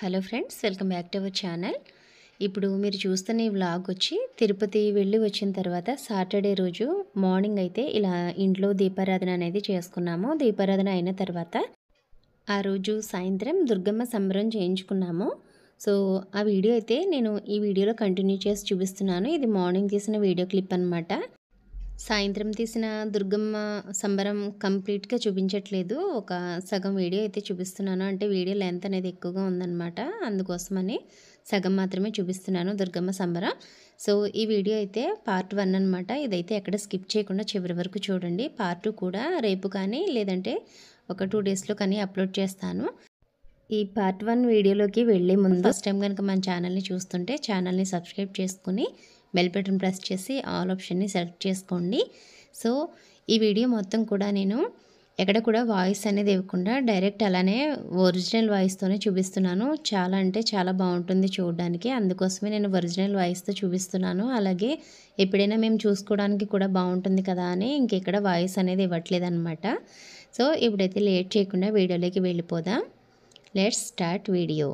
Hello friends, welcome back to our channel. ఇప్పుడు మీరు చూస్తున్న ఈ వ్లాగ్ వచ్చి తిరుపతి వెళ్ళి వచ్చిన తర్వాత సాటర్డే రోజు మార్నింగ్ అయితే ఇలా ఇంట్లో దీపారాధన అనేది చేసుకున్నాము. దీపారాధన అయిన తర్వాత ఆ రోజు సాయంత్రం దుర్గమ్మ సంబరం చేయించుకున్నాము. సో ఆ వీడియో అయితే నేను ఈ వీడియోలో కంటిన్యూ చేసి చూపిస్తున్నాను. ఇది మార్నింగ్ తీసిన వీడియో క్లిప్ అనమాట. సాయంత్రం తీసిన దుర్గమ్మ సంబరం కంప్లీట్గా చూపించట్లేదు, ఒక సగం వీడియో అయితే చూపిస్తున్నాను. అంటే వీడియో లెంత్ అనేది ఎక్కువగా ఉందన్నమాట, అందుకోసమని సగం మాత్రమే చూపిస్తున్నాను దుర్గమ్మ సంబరం. సో ఈ వీడియో అయితే పార్ట్ 1 అనమాట. ఇదైతే ఎక్కడ స్కిప్ చేయకుండా చివరి వరకు చూడండి. పార్ట్ 2 కూడా రేపు కానీ లేదంటే ఒక 2 డేస్లో కానీ అప్లోడ్ చేస్తాను. ఈ పార్ట్ 1 వీడియోలోకి వెళ్ళే ముందు ఫస్ట్ టైం కనుక మన ఛానల్ని చూస్తుంటే ఛానల్ని సబ్స్క్రైబ్ చేసుకుని బెల్ బటన్ ప్రెస్ చేసి ఆల్ ఆప్షన్ని సెలెక్ట్ చేసుకోండి. సో ఈ వీడియో మొత్తం కూడా నేను ఎక్కడ కూడా వాయిస్ అనేది ఇవ్వకుండా డైరెక్ట్ అలానే ఒరిజినల్ వాయిస్తోనే చూపిస్తున్నాను. చాలా అంటే చాలా బాగుంటుంది చూడడానికి, అందుకోసమే నేను ఒరిజినల్ వాయిస్తో చూపిస్తున్నాను. అలాగే ఎప్పుడైనా మేము చూసుకోవడానికి కూడా బాగుంటుంది కదా అని ఇంకెక్కడ వాయిస్ అనేది ఇవ్వట్లేదు అనమాట. సో ఇప్పుడైతే లేట్ చేయకుండా వీడియోలోకి వెళ్ళిపోదాం. Let's start video.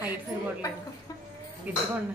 హైట్ సరిపోవట్లేదు ఇట్టుకోండి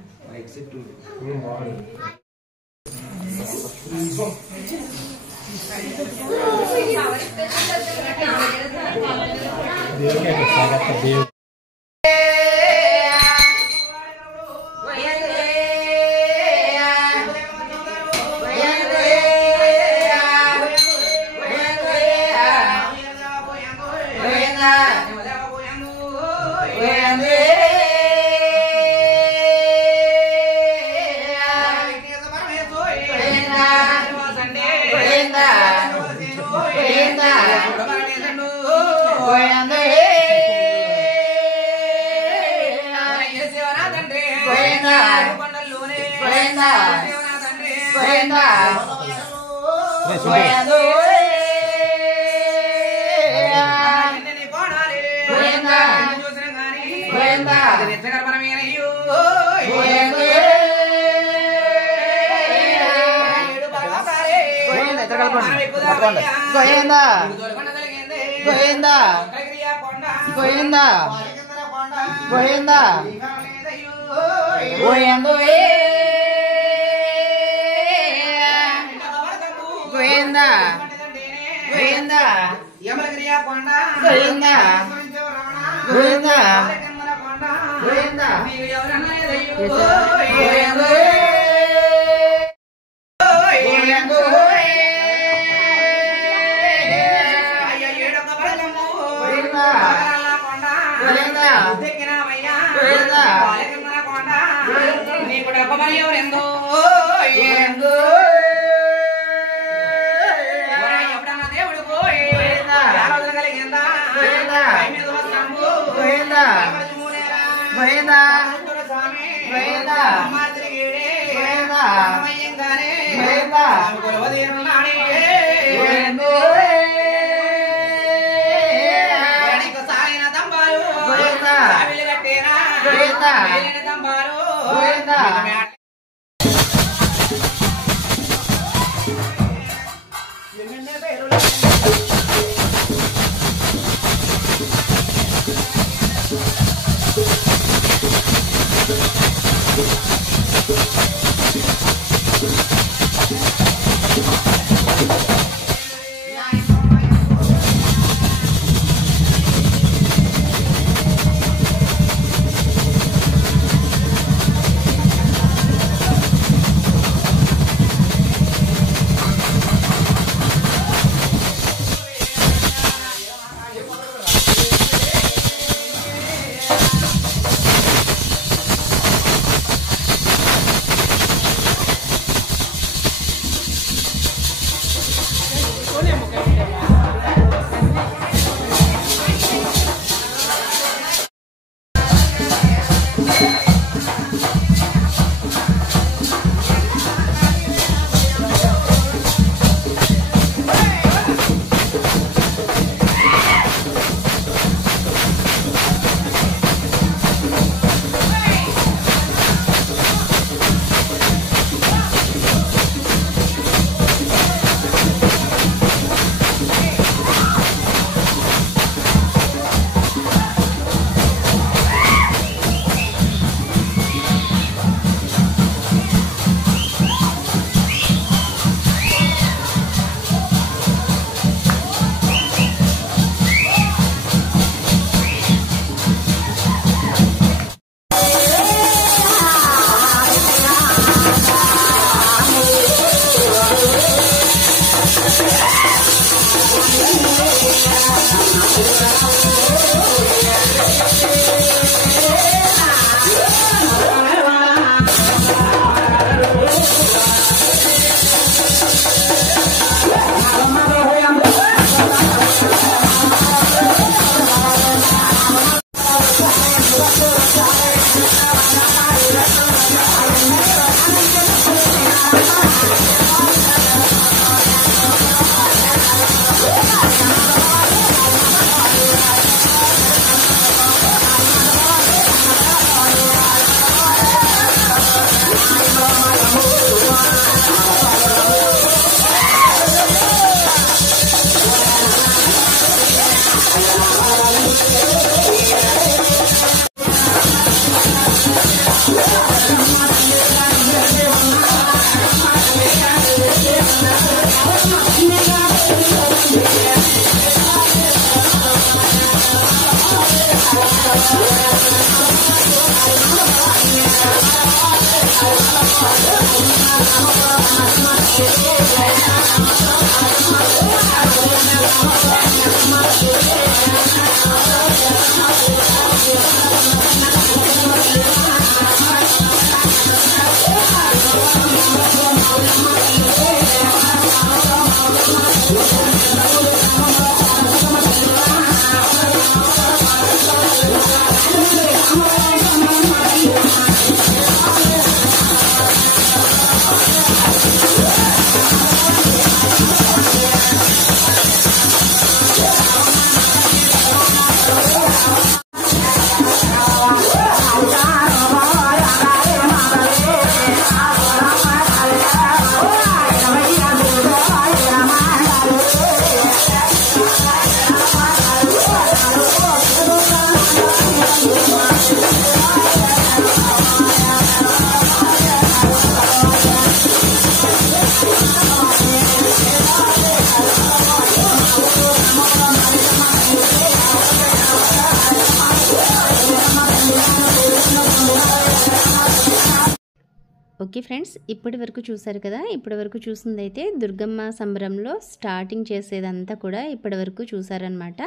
ఓకే ఫ్రెండ్స్, ఇప్పటి వరకు చూసారు కదా. ఇప్పటి వరకు చూసిందైతే దుర్గమ్మ సంబరంలో స్టార్టింగ్ చేసేదంతా కూడా ఇప్పటి వరకు చూసారనమాట.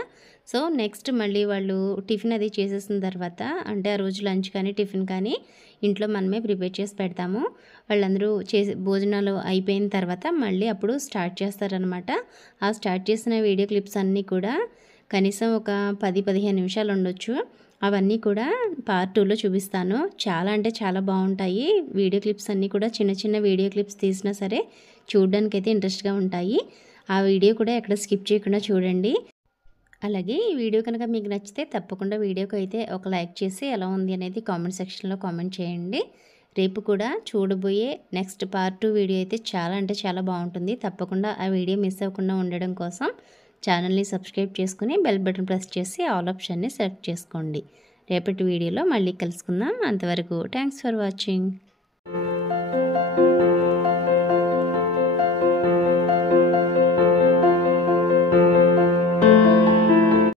సో నెక్స్ట్ మళ్ళీ వాళ్ళు టిఫిన్ అది చేసేసిన తర్వాత, అంటే ఆ రోజు లంచ్ కానీ టిఫిన్ కానీ ఇంట్లో మనమే ప్రిపేర్ చేసి పెడతాము. వాళ్ళందరూ భోజనాలు అయిపోయిన తర్వాత మళ్ళీ అప్పుడు స్టార్ట్ చేస్తారనమాట. ఆ స్టార్ట్ చేసిన వీడియో క్లిప్స్ అన్నీ కూడా కనీసం ఒక 10-15 నిమిషాలు ఉండొచ్చు. అవన్నీ కూడా పార్ట్ 2లో చూపిస్తాను. చాలా అంటే చాలా బాగుంటాయి వీడియో క్లిప్స్ అన్నీ కూడా. చిన్న చిన్న వీడియో క్లిప్స్ తీసినా సరే చూడడానికైతే ఇంట్రెస్ట్గా ఉంటాయి. ఆ వీడియో కూడా ఎక్కడ స్కిప్ చేయకుండా చూడండి. అలాగే ఈ వీడియో కనుక మీకు నచ్చితే తప్పకుండా వీడియోకి అయితే ఒక లైక్ చేసి ఎలా ఉంది అనేది కామెంట్ సెక్షన్లో కామెంట్ చేయండి. రేపు కూడా చూడబోయే నెక్స్ట్ పార్ట్ 2 వీడియో అయితే చాలా అంటే చాలా బాగుంటుంది. తప్పకుండా ఆ వీడియో మిస్ అవ్వకుండా ఉండడం కోసం ఛానల్ని సబ్స్క్రైబ్ చేసుకుని బెల్ బటన్ ప్రెస్ చేసి ఆల్ ఆప్షన్ని సెలెక్ట్ చేసుకోండి. రేపటి వీడియోలో మళ్ళీ కలుసుకుందాం. అంతవరకు థ్యాంక్స్ ఫర్ వాచింగ్.